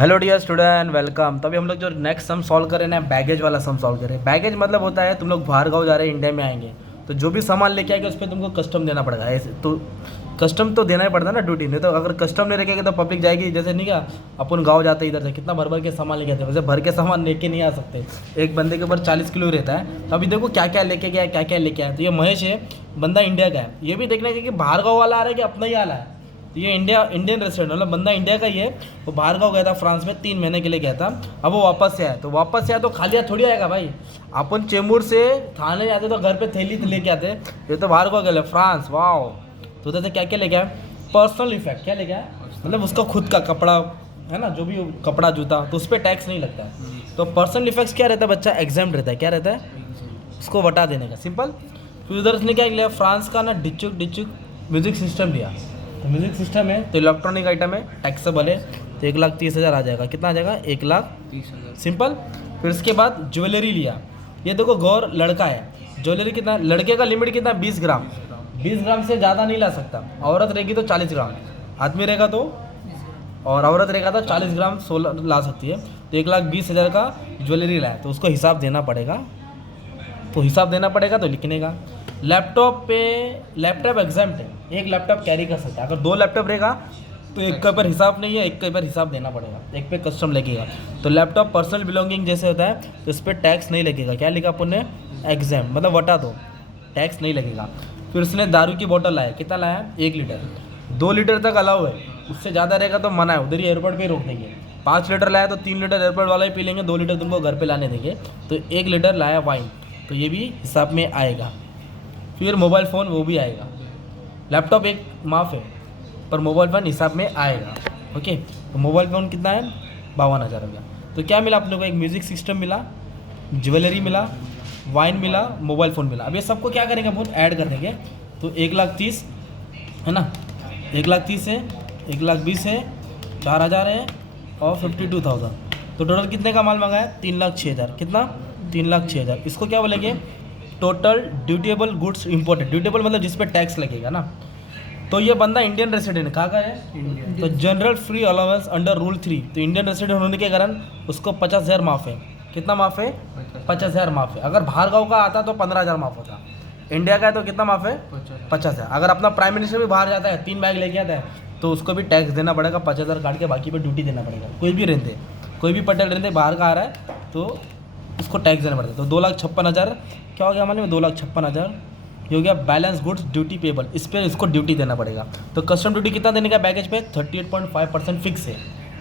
Hello dear student, welcome. तभी हम लोग जो नेक्स्ट सम सॉल्व कर रहे हैं ना, बैगेज वाला सम सॉल्व कर रहे हैं। बैगेज मतलब होता है तुम लोग बाहर गाँव जा रहे हैं, इंडिया में आएंगे तो जो भी सामान लेके आएंगे उस पर तुमको कस्टम देना पड़ेगा। ऐसे तो कस्टम तो देना ही पड़ता है ना, ड्यूटी। नहीं तो अगर कस्टम नहीं रखेंगे तो पब्लिक जाएगी। जैसे नहीं क्या, अपन गाँव जाते हैं इधर से कितना भर भर के सामान लेके आते हैं, वैसे भर के सामान लेके नहीं आ सकते। एक बंदे के ऊपर 40 किलो रहता है। तो अभी देखो क्या क्या लेके गया, क्या क्या लेके आया। तो ये महेश है, बंदा इंडिया का है। ये भी देखना है कि बाहर गाँव वाला आ रहा है कि अपना ही आ रहा है। तो ये इंडियन रेस्टोरेंट मतलब बंदा इंडिया का ही है। वो बाहर गाँव गया था, फ्रांस में 3 महीने के लिए गया था। अब वो वापस से आया, तो वापस से आया तो खाली हाथ थोड़ी आएगा भाई। अपन चेंबूर से थाने जाते तो घर पे थैली लेके आते। ये तो बाहर गाँव गए फ्रांस, वाओ। तो उधर से क्या क्या लेके आया? पर्सनल इफेक्ट क्या लेके आया, मतलब उसका खुद का कपड़ा है ना, जो भी कपड़ा जूता, तो उस पर टैक्स नहीं लगता है। तो पर्सनल इफेक्ट्स क्या रहता है, बच्चा एग्जाम रहता है। क्या रहता है? उसको बता देने का, सिंपल। फिर उधर से क्या लिया, फ्रांस का ना डिचुक म्यूजिक सिस्टम लिया। तो म्यूजिक सिस्टम है तो इलेक्ट्रॉनिक आइटम है, टैक्सेबल है। तो 1,30,000 आ जाएगा। कितना आ जाएगा? 1,30,000, सिंपल। फिर उसके बाद ज्वेलरी लिया। ये देखो गौर, लड़का है, ज्वेलरी कितना, लड़के का लिमिट कितना? 20 ग्राम। 20 ग्राम से ज़्यादा नहीं ला सकता। औरत रहेगी तो 40 ग्राम, आदमी रहेगा तो, और औरत रहेगा तो 40 ग्राम 16 ला सकती है। तो 1,20,000 का ज्वेलरी लाया, तो उसको हिसाब देना पड़ेगा। तो हिसाब देना पड़ेगा तो लिखने का। लैपटॉप एग्जाम्प्ट है, एक लैपटॉप कैरी कर सकता है। अगर 2 लैपटॉप रहेगा तो एक के ऊपर हिसाब नहीं है, एक के ऊपर हिसाब देना पड़ेगा, एक पे कस्टम लगेगा। तो लैपटॉप पर्सनल बिलोंगिंग जैसे होता है तो इस पर टैक्स नहीं लगेगा। क्या लिखा अपन ने? एग्जाम, मतलब वटा दो, टैक्स नहीं लगेगा। फिर उसने दारू की बोतल लाया। कितना लाया? 1 लीटर। 2 लीटर तक अलाउ है, उससे ज़्यादा रहेगा तो मना है, उधर ही एयरपोर्ट पे ही रोक देंगे। 5 लीटर लाया तो 3 लीटर एयरपोर्ट वाला ही पी लेंगे, 2 लीटर तुमको घर पे लाने देंगे। तो 1 लीटर लाया वाइन, तो ये भी हिसाब में आएगा। फिर मोबाइल फ़ोन, वो भी आएगा। लैपटॉप एक माफ़ है, पर मोबाइल फ़ोन हिसाब में आएगा। ओके, तो मोबाइल फ़ोन कितना है? 52,000 हो गया। तो क्या मिला अपने को? एक म्यूज़िक सिस्टम मिला, ज्वेलरी मिला, वाइन मिला, मोबाइल फ़ोन मिला। अब ये सबको क्या करेंगे अपन? ऐड कर देंगे। तो 1,30,000 है ना, 1,30,000 है, 1,20,000 है, 4,000 है और 52,000। तो टोटल कितने का माल मंगाया? 3,06,000। कितना? 3,06,000। इसको क्या बोलेंगे? Total dutiable goods imported. Dutiable मतलब जिस पे टैक्स लगेगा ना। तो ये बंदा इंडियन रेसिडेंट, कहाँ का है? इंडिया। तो general free allowance under rule 3, तो इंडियन रेसिडेंट होने के कारण उसको 50,000 माफ़ है। कितना माफ़ है? 50,000 माफ़ है। अगर बाहर गाँव का आता तो 15,000 माफ़ होता। इंडिया का है तो कितना माफ़ है? 50,000। अगर अपना प्राइम मिनिस्टर भी बाहर जाता है, 3 बैग लेके आता है, तो उसको भी टैक्स देना पड़ेगा 50,000 काट के, बाकी पे ड्यूटी देना पड़ेगा। कोई भी रहते, कोई भी पटेल रहते बाहर का आ रहा है तो उसको टैक्स देना पड़ता है। तो 2,56,000 क्या हो गया हमारे में? 2,56,000 ये हो गया बैलेंस गुड्स ड्यूटी पेबल। इस पर इसको ड्यूटी देना पड़ेगा। तो कस्टम ड्यूटी कितना देने का बैगेज पे? 38.5% फिक्स है।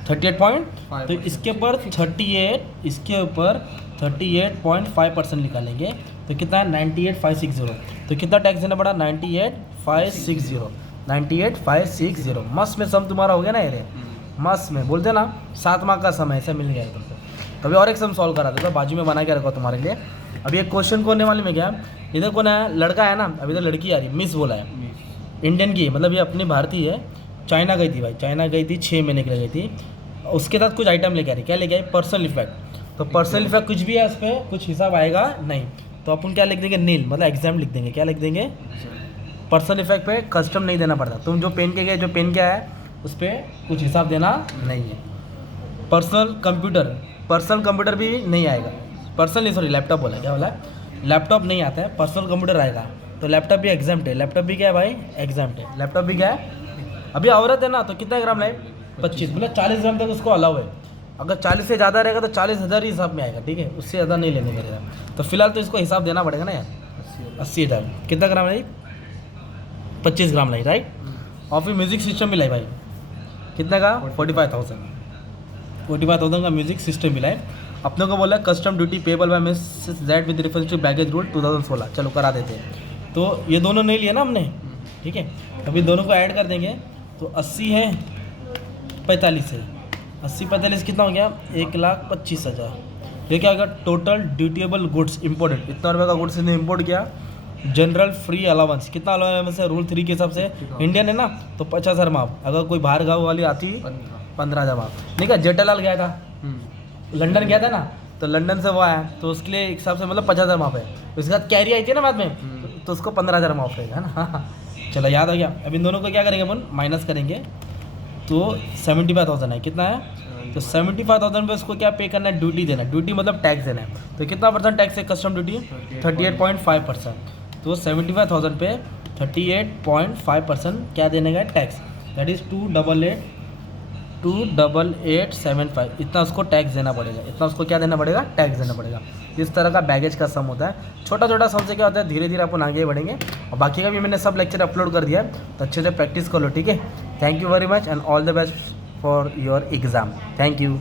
38 तो इसके ऊपर 38, इसके ऊपर 38.5% निकालेंगे तो कितना है? 98,560। तो कितना टैक्स देना पड़ा? 98,560, 98,560। मस्त में सम तुम्हारा हो गया ना ये? मस्त में बोलते ना 7 माह का समय ऐसे मिल गया है तुमको। तभी और एक सम सॉल्व करा था, तो बाजू में बना के रखा तुम्हारे लिए। अभी एक क्वेश्चन को होने वाले में क्या, इधर कौन है? लड़का है ना, अभी तो लड़की आ रही, मिस बोला है, इंडियन की है, मतलब ये अपनी भारतीय है। चाइना गई थी भाई, चाइना गई थी, 6 महीने के लिए गई थी। उसके साथ कुछ आइटम लेके आ रही। क्या लेके आई? Personal effect. तो पर्सनल इफेक्ट कुछ भी है, उस पर कुछ हिसाब आएगा नहीं। तो अपन क्या लिख देंगे? नील, मतलब एग्जाम लिख देंगे। क्या लिख देंगे? पर्सनल इफेक्ट पे कस्टम नहीं देना पड़ता। तुम जो पेन के गए, जो पेन के आया उस पर कुछ हिसाब देना नहीं है। पर्सनल कंप्यूटर भी नहीं आएगा। पर्सनल नहीं, सॉरी, लैपटॉप बोला, क्या बोला? लैपटॉप नहीं आता है, पर्सनल कंप्यूटर आएगा। तो लैपटॉप भी एग्जाम्प्ट है। लैपटॉप भी क्या है भाई? एग्जाम्प्ट है। लैपटॉप भी क्या है? अभी औरत है ना, तो कितना ग्राम लाए? 25, मतलब 40 ग्राम तक उसको अलाउ है। अगर 40 से ज़्यादा रहेगा तो 40,000 ही हिसाब में आएगा, ठीक है, उससे ज़्यादा नहीं लेने का रहेगा। तो फिलहाल तो इसको हिसाब देना पड़ेगा ना यार। 80,000 कितना ग्राम लाई? 25 ग्राम लाई, राइट। और फिर म्यूजिक सिस्टम भी लाई भाई, कितने का? 45,000 का म्यूजिक सिस्टम मिला है। अपने को बोला custom duty payable by miss that with reference to baggage rule 2016। चलो करा देते हैं। तो ये दोनों नहीं लिया ना हमने, ठीक है। अभी दोनों को ऐड कर देंगे तो 80 है, 45 है। 80 45 कितना हो गया? 1,25,000। ये क्या होगा? टोटल ड्यूटेबल गुड्स इम्पोर्टेड, इतना रुपये का गुड्स ने इम्पोर्ट किया। जनरल फ्री अलाउंस, कितना अलाउंस है? रूल 3 के हिसाब से इंडियन है ना, तो 50,000 माफ। अगर कोई बाहर गाँव वाली आती 15,000 माफ। नहीं क्या, जेठालाल गया था, लंदन गया था ना, तो लंदन से वो आया तो उसके लिए हिसाब से मतलब 50,000 माफ है। उसके साथ कैरी आई थी ना बाद में, तो उसको 15,000 माफ रहेगा ना। चलो याद हो गया। अब इन दोनों को क्या करेंगे अपन? माइनस करेंगे। तो 75,000 है, कितना है? तो 75,000 पे उसको क्या पे करना है, ड्यूटी देना है, ड्यूटी मतलब टैक्स देना है। तो कितना परसेंट टैक्स है कस्टम ड्यूटी, 38.5%। तो 75,000 पे 38.5% क्या देने का टैक्स, दैट इज़ 28875, इतना उसको टैक्स देना पड़ेगा, इतना उसको क्या देना पड़ेगा, टैक्स देना पड़ेगा। इस तरह का बैगेज का सम होता है। छोटा छोटा सम से क्या होता है, धीरे धीरे अपन आगे बढ़ेंगे। और बाकी का भी मैंने सब लेक्चर अपलोड कर दिया है, तो अच्छे से प्रैक्टिस कर लो, ठीक है। Thank you very much and all the best for your exam. Thank you.